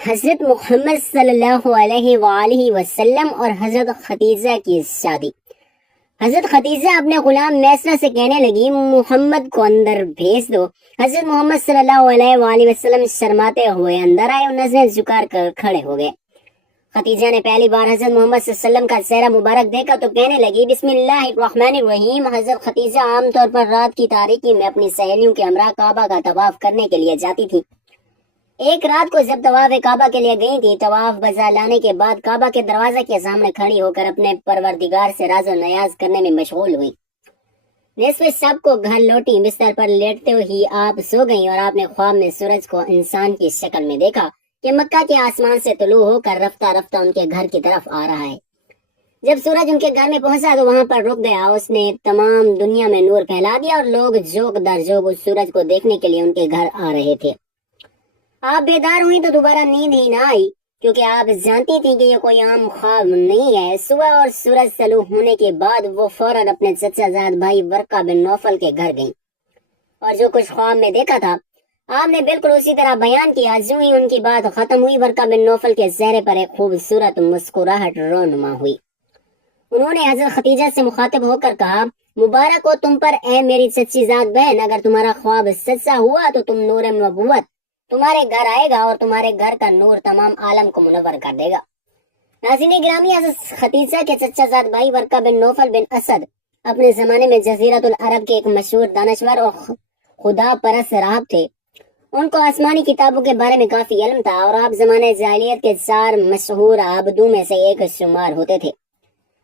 حضرت محمد صلی اللہ علیہ وآلہ وسلم اور حضرت خدیجہ کی شادی۔ حضرت خدیجہ اپنے غلام میسرہ سے کہنے لگی محمد کو اندر بھیج دو۔ حضرت محمد صلی اللہ علیہ وآلہ وسلم شرماتے ہوئے اندر آئے اور نظریں جھکا کر کھڑے ہو گئے۔ خدیجہ نے پہلی بار حضرت محمد صلی اللہ علیہ وسلم کا چہرہ مبارک دیکھا تو کہنے لگی بسم اللہ الرحمن الرحیم۔ حضرت خدیجہ عام طور پر رات کی تاریکی میں اپنی سہیلیوں کے ہمراہ کعبہ کا طواف کرنے کے لیے جاتی تھی۔ ایک رات کو جب طواف کعبہ کے لیے گئی تھی، طواف بجا لانے کے بعد کعبہ کے دروازے کے سامنے کھڑی ہو کر اپنے پروردگار سے راز و نیاز کرنے میں مشغول ہوئی۔ نصف شب کو گھر لوٹی، بستر پر لیٹتے ہی آپ سو گئیں اور آپ نے خواب میں سورج کو انسان کی شکل میں دیکھا کہ مکہ کے آسمان سے طلوع ہو کر رفتہ رفتہ ان کے گھر کی طرف آ رہا ہے۔ جب سورج ان کے گھر میں پہنچا تو وہاں پر رک گیا۔ اس نے تمام دنیا میں نور پھیلا دیا اور لوگ جوک در جوک اس سورج کو دیکھنے کے لیے ان کے گھر آ رہے تھے۔ آپ بیدار ہوئی تو دوبارہ نیند ہی نہ آئی، کیونکہ آپ جانتی تھی کہ یہ کوئی عام خواب نہیں ہے۔ صبح اور سورج طلوع ہونے کے بعد وہ فوراً اپنے چچا زاد بھائی ورقہ بن نوفل کے گھر گئیں اور جو کچھ خواب میں دیکھا تھا آپ نے بالکل اسی طرح بیان کیا۔ جو ہی ان کی بات ختم ہوئی، ورقہ بن نوفل کے چہرے پر ایک خوبصورت مسکراہٹ رونما ہوئی۔ انہوں نے حضرت خدیجہ سے مخاطب ہو کر کہا مبارک ہو تم پر اے میری سچی ذات بہن، اگر تمہارا خواب سچا ہوا تو تم نور نبوت تمہارے گھر آئے گا اور تمہارے گھر کا نور تمام عالم کو منور کر دے گا۔ ناظرین گرامی، حضرت خدیجہ کے چچا زاد بھائی ورقہ بن نوفل بن اسد اپنے زمانے میں جزیرۃ العرب کے ایک مشہور دانشور اور خدا پرست راہب تھے۔ ان کو آسمانی کتابوں کے بارے میں کافی علم تھا اور آپ زمانے جاہلیت کے 4 مشہور عابدوں میں سے ایک شمار ہوتے تھے۔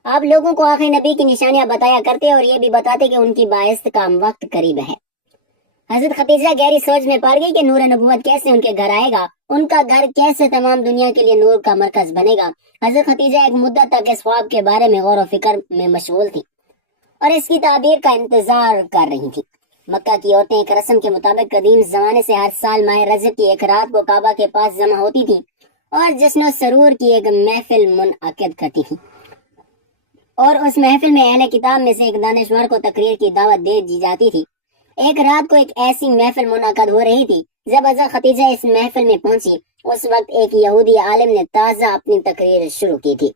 آپ لوگوں کو آخری نبی کی نشانیاں بتایا کرتے اور یہ بھی بتاتے کہ ان کی باعث کا وقت قریب ہے۔ حضرت خدیجہ گہری سوچ میں پڑ گئی کہ نور نبوت کیسے ان کے گھر آئے گا، ان کا گھر کیسے تمام دنیا کے لیے نور کا مرکز بنے گا۔ حضرت خدیجہ ایک مدت تک اس خواب کے بارے میں غور و فکر میں مشغول تھی اور اس کی تعبیر کا انتظار کر رہی تھی۔ مکہ کی عورتیں ایک رسم کے مطابق قدیم زمانے سے ہر سال ماہ رجب کی ایک رات کو کعبہ کے پاس جمع ہوتی تھی اور جشن و سرور کی ایک محفل منعقد کرتی تھی، اور اس محفل میں اہل کتاب میں سے ایک دانشور کو تقریر کی دعوت دے دی جاتی تھی۔ ایک رات کو ایک ایسی محفل منعقد ہو رہی تھی۔ جب حضرت خدیجہ اس محفل میں پہنچی، اس وقت ایک یہودی عالم نے تازہ اپنی تقریر شروع کی تھی۔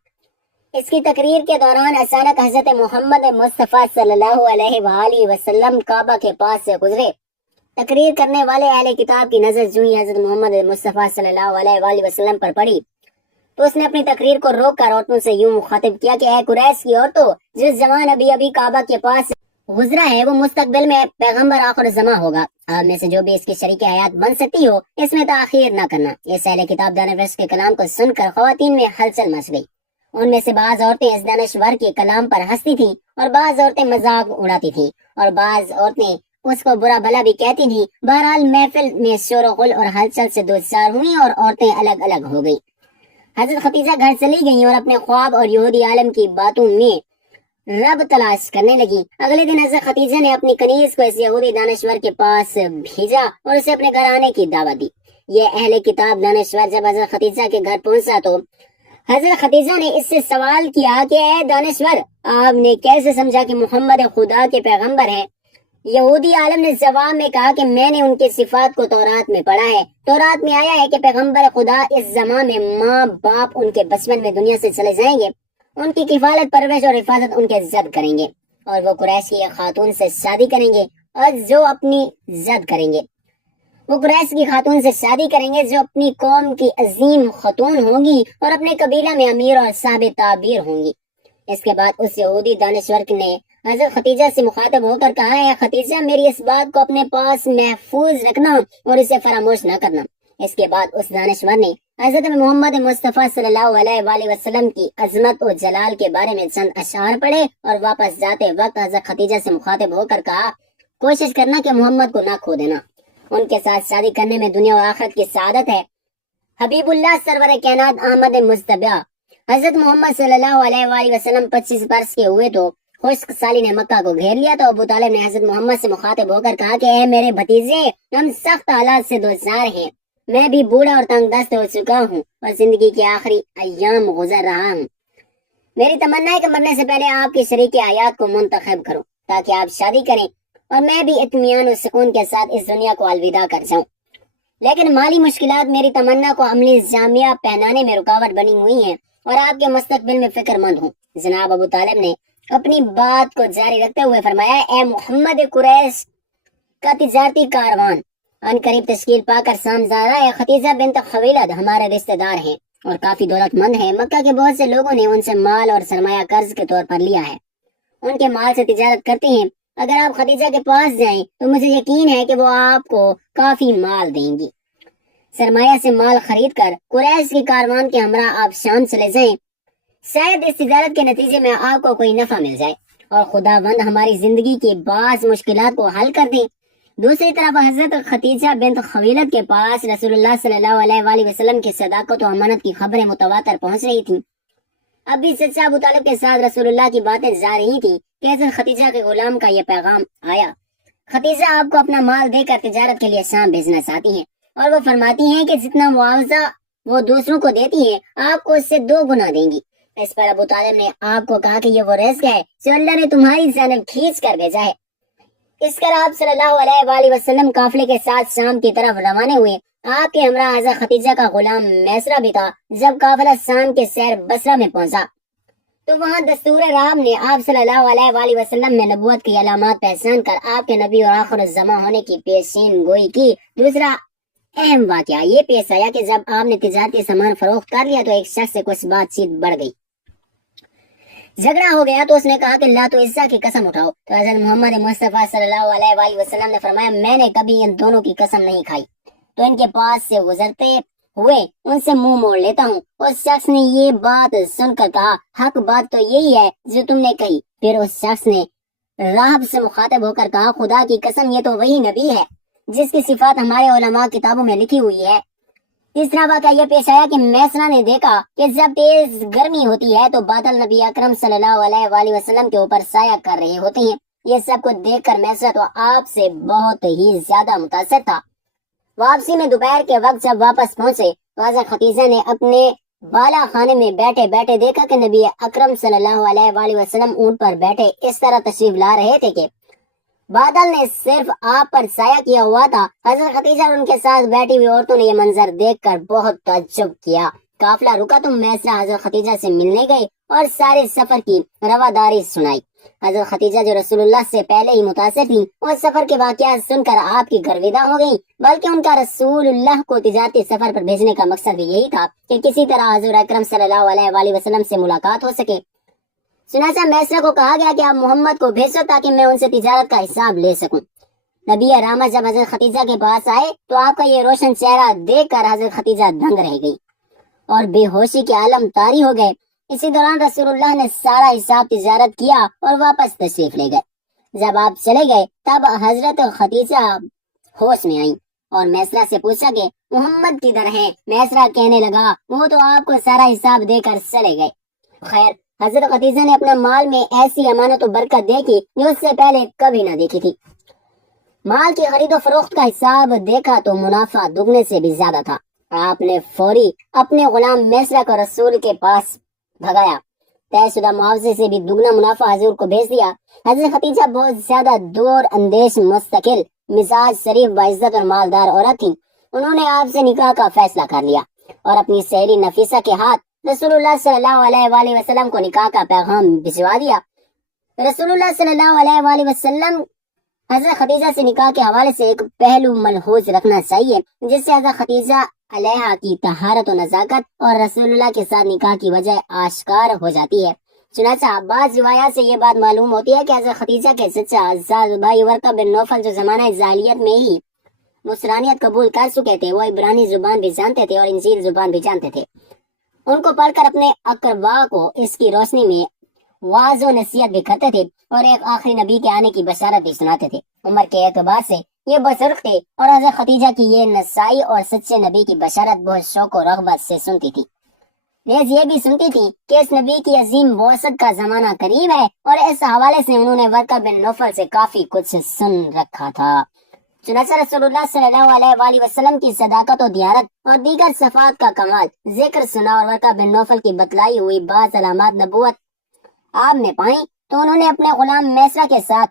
اس کی تقریر کے دوران اچانک حضرت محمد مصطفیٰ صلی اللہ علیہ وآلہ وسلم کعبہ کے پاس سے گزرے۔ تقریر کرنے والے اہل کتاب کی نظر جو ہی حضرت محمد مصطفیٰ صلی اللہ علیہ وآلہ وسلم پر پڑی تو اس نے اپنی تقریر کو روک کر عورتوں سے یوں مخاطب کیا کہ اے قریش کی عورتوں، جس زمان ابھی کعبہ کے پاس گزرا ہے وہ مستقبل میں پیغمبر آخر زماں ہوگا۔ آپ میں سے جو بھی اس کی شریک حیات بن سکتی ہو اس میں تاخیر نہ کرنا۔ اس اہل کتاب دانشور کے کلام کو سن کر خواتین میں ہلچل مچ گئی۔ ان میں سے بعض عورتیں اس دانشور کے کلام پر ہنستی تھیں اور بعض عورتیں مذاق اڑاتی تھیں اور بعض عورتیں اس کو برا بھلا بھی کہتی تھیں۔ بہرحال محفل میں شور و غل اور ہلچل سے دو چار ہوئی اور عورتیں الگ الگ ہو گئی۔ حضرت خدیجہ گھر چلی گئیں اور اپنے خواب اور یہودی عالم کی باتوں میں رب تلاش کرنے لگی۔ اگلے دن حضرت خدیجہ نے اپنی کنیز کو اس یہودی دانشور کے پاس بھیجا اور اسے اپنے گھر آنے کی دعوت دی۔ یہ اہل کتاب دانشور جب حضرت خدیجہ کے گھر پہنچا تو حضرت خدیجہ نے اس سے سوال کیا کہ اے دانشور، آپ نے کیسے سمجھا کہ محمد خدا کے پیغمبر ہیں؟ یہودی عالم نے جواب میں کہا کہ میں نے ان کی صفات کو تورات میں پڑھا ہے۔ تورات میں آیا ہے کہ پیغمبر خدا اس زمان میں ماں باپ ان کے بچپن میں دنیا سے چلے جائیں گے، ان کی کفالت پرورش اور حفاظت ان کے زد کریں گے اور وہ قریش کی ایک خاتون سے شادی کریں گے اور جو اپنی زد کریں گے، وہ قریش کی خاتون سے شادی کریں گے جو اپنی قوم کی عظیم خاتون ہوں گی اور اپنے قبیلہ میں امیر اور صاحب تعبیر ہوں گی۔ اس کے بعد اس یہودی دانشور نے حضرت خدیجہ سے مخاطب ہو کر کہا ہے خدیجہ، میری اس بات کو اپنے پاس محفوظ رکھنا اور اسے فراموش نہ کرنا۔ اس کے بعد اس دانشور نے حضرت محمد مصطفیٰ صلی اللہ علیہ وآلہ وسلم کی عظمت و جلال کے بارے میں چند اشعار پڑھے اور واپس جاتے وقت حضرت خدیجہ سے مخاطب ہو کر کہا کوشش کرنا کہ محمد کو نہ کھو دینا، ان کے ساتھ شادی کرنے میں دنیا و آخرت کی سعادت ہے۔ حبیب اللہ سرور کائنات احمد مجتبی حضرت محمد صلی اللہ علیہ وآلہ وسلم 25 برس کے ہوئے تو خشک سالی نے مکہ کو گھیر لیا تو ابو طالب نے حضرت محمد سے مخاطب ہو کر کہا کہ اے میرے بھتیجے، ہم سخت حالات سے دوچار ہیں، میں بھی بوڑھا اور تنگ دست ہو چکا ہوں اور زندگی کے آخری ایام گزر رہا ہوں۔ میری تمنا ہے کہ مرنے سے پہلے آپ کی شریک حیات کو منتخب کروں تاکہ آپ شادی کریں اور میں بھی اطمینان و سکون کے ساتھ اس دنیا کو الوداع کر جاؤں۔ لیکن مالی مشکلات میری تمنا کو عملی جامعہ پہنانے میں رکاوٹ بنی ہوئی ہیں اور آپ کے مستقبل میں فکر مند ہوں۔ جناب ابو طالب نے اپنی بات کو جاری رکھتے ہوئے فرمایا، اے محمد، قریش کا تجارتی کاروان ان قریب تشکیل پا کر سامزارہ خدیجہ بنت خویلد ہمارے رشتہ دار ہیں اور کافی دولت مند ہیں۔ مکہ کے بہت سے لوگوں نے ان سے مال اور سرمایہ قرض کے طور پر لیا ہے، ان کے مال سے تجارت کرتے ہیں۔ اگر آپ خدیجہ کے پاس جائیں تو مجھے یقین ہے کہ وہ آپ کو کافی مال دیں گی۔ سرمایہ سے مال خرید کر قریش کے کاروان کے ہمراہ آپ شام چلے جائیں، شاید اس تجارت کے نتیجے میں آپ کو کوئی نفع مل جائے اور خداوند ہماری زندگی کی بعض مشکلات کو حل کر دیں۔ دوسری طرف حضرت خدیجہ بنت خویلد کے پاس رسول اللہ صلی اللہ علیہ وآلہ وسلم کی صداقت و امانت کی خبریں متواتر پہنچ رہی تھیں۔ اب بھی چچا ابو طالب کے ساتھ رسول اللہ کی باتیں جا رہی تھیں کہ حضرت خدیجہ کے غلام کا یہ پیغام آیا۔ خدیجہ آپ کو اپنا مال دے کر تجارت کے لیے شام بھیجنا چاہتی ہیں اور وہ فرماتی ہیں کہ جتنا معاوضہ وہ دوسروں کو دیتی ہیں آپ کو اس سے 2 گنا دیں گی۔ اس پر ابو طالب نے آپ کو کہا کہ یہ وہ رزق ہے جو اللہ نے تمہاری جانب کھینچ کر بھیجا ہے۔ اس کر آپ صلی اللہ علیہ وآلہ وسلم قافلے کے ساتھ شام کی طرف روانہ ہوئے۔ آپ کے ہمراہ حضرت خدیجہ کا غلام میسرہ بھی تھا۔ جب قافلہ شام کے شہر بصرہ میں پہنچا تو وہاں دستور رام نے آپ صلی اللہ علیہ وآلہ وسلم میں نبوت کی علامات پہچان کر آپ کے نبی اور آخر الزماں ہونے کی پیشین گوئی کی۔ دوسرا اہم واقعہ یہ پیش آیا کہ جب آپ نے تجارتی سامان فروخت کر لیا تو ایک شخص سے کچھ بات چیت بڑھ گئی، جھگڑا ہو گیا تو اس نے کہا کہ لات و عزہ کی قسم اٹھاؤ، تو حضرت محمد مصطفیٰ صلی اللہ علیہ وآلہ وسلم نے فرمایا، میں نے کبھی ان دونوں کی قسم نہیں کھائی، تو ان کے پاس سے گزرتے ہوئے ان سے منہ موڑ لیتا ہوں۔ اس شخص نے یہ بات سن کر کہا، حق بات تو یہی ہے جو تم نے کہی۔ پھر اس شخص نے راہب سے مخاطب ہو کر کہا، خدا کی قسم یہ تو وہی نبی ہے جس کی صفات ہمارے علماء کتابوں میں لکھی ہوئی ہے۔ تیسرا واقعہ یہ پیش آیا کہ میسرہ نے دیکھا کہ جب تیز گرمی ہوتی ہے تو بادل نبی اکرم صلی اللہ علیہ وآلہ وسلم کے اوپر سایہ کر رہے ہوتے ہیں۔ یہ سب کچھ دیکھ کر میسرہ تو آپ سے بہت ہی زیادہ متاثر تھا۔ واپسی میں دوپہر کے وقت جب واپس پہنچے تو حضرت خدیجہ نے اپنے بالا خانے میں بیٹھے بیٹھے دیکھا کہ نبی اکرم صلی اللہ علیہ وآلہ وسلم اونٹ پر بیٹھے اس طرح تشریف لا رہے تھے کہ بادل نے صرف آپ پر سایہ کیا ہوا تھا۔ حضرت خدیجہ اور ان کے ساتھ بیٹھی ہوئی عورتوں نے یہ منظر دیکھ کر بہت تعجب کیا۔ قافلہ رکا تو میسرہ حضرت خدیجہ سے ملنے گئی اور سارے سفر کی رواداری سنائی۔ حضرت خدیجہ جو رسول اللہ سے پہلے ہی متاثر تھیں، اس سفر کے واقعات سن کر آپ کی گرویدہ ہو گئی، بلکہ ان کا رسول اللہ کو تجارتی سفر پر بھیجنے کا مقصد بھی یہی تھا کہ کسی طرح حضور اکرم صلی اللہ علیہ وآلہ وسلم سے ملاقات ہو سکے۔ چنانچہ میسرہ کو کہا گیا کہ آپ محمد کو بھیجو تاکہ میں ان سے تجارت کا حساب لے سکوں۔ نبی رحمت جب حضرت خدیجہ کے پاس آئے تو آپ کا یہ روشن چہرہ دیکھ کر حضرت خدیجہ دنگ رہ گئی اور بے ہوشی کے عالم طاری ہو گئے۔ اسی دوران رسول اللہ نے سارا حساب تجارت کیا اور واپس تشریف لے گئے۔ جب آپ چلے گئے تب حضرت خدیجہ ہوش میں آئیں اور میسرہ سے پوچھا کہ محمد کدھر ہے؟ میسرہ کہنے لگا، وہ تو آپ کو سارا حساب دے کر چلے گئے۔ خیر، حضرت خدیجہ نے اپنے مال میں ایسی امانت و برکت دیکھی جو اس سے پہلے کبھی نہ دیکھی تھی۔ مال کی خرید و فروخت کا حساب دیکھا تو منافع دگنے سے بھی زیادہ تھا۔ آپ نے فوری اپنے غلام میسرہ کو رسول کے پاس بھگایا، طے شدہ معاوضے سے بھی دگنا منافع حضور کو بھیج دیا۔ حضرت خدیجہ بہت زیادہ دور اندیش، مستقل مزاج، شریف، باعزت اور مالدار عورت تھی۔ انہوں نے آپ سے نکاح کا فیصلہ کر لیا اور اپنی سہیلی نفیسہ کے ہاتھ رسول اللہ صلی اللہ علیہ وآلہ وسلم کو نکاح کا پیغام بھجوا دیا۔ رسول اللہ صلی اللہ علیہ وآلہ وسلم حضرت خدیجہ سے نکاح کے حوالے سے ایک پہلو ملحوظ رکھنا چاہیے، جس سے حضرت خدیجہ علیہا کی طہارت و نزاکت اور رسول اللہ کے ساتھ نکاح کی وجہ آشکار ہو جاتی ہے۔ چنانچہ بعض روایات سے یہ بات معلوم ہوتی ہے کہ حضرت خدیجہ کے چچا زاد بھائی ورقہ بن نوفل جو زمانہ جاہلیت میں ہی نصرانیت قبول کر چکے تھے، وہ عبرانی زبان بھی جانتے تھے اور انجیل زبان بھی جانتے تھے۔ ان کو پڑھ کر اپنے اقربا کو اس کی روشنی میں واعظ و نصیحت بھی کرتے تھے اور ایک آخری نبی کے آنے کی بشارت بھی سناتے تھے۔ عمر کے اعتبار سے یہ بزرگ تھے اور حضرت خدیجہ کی یہ نسائی اور سچے نبی کی بشارت بہت شوق و رغبت سے سنتی تھی۔ نیز یہ بھی سنتی تھی کہ اس نبی کی عظیم بعثت کا زمانہ قریب ہے اور اس حوالے سے انہوں نے ورقہ بن نوفل سے کافی کچھ سن رکھا تھا۔ چنانچہ رسول اللہ صلی اللہ علیہ وآلہ وسلم کی صداقت و دیانت اور دیگر صفات کا کمال ذکر سنا اور ورقہ بن نوفل کی بتلائی ہوئی بعض علامات نبوت آپ نے پائیں تو انہوں نے اپنے غلام میسرہ کے ساتھ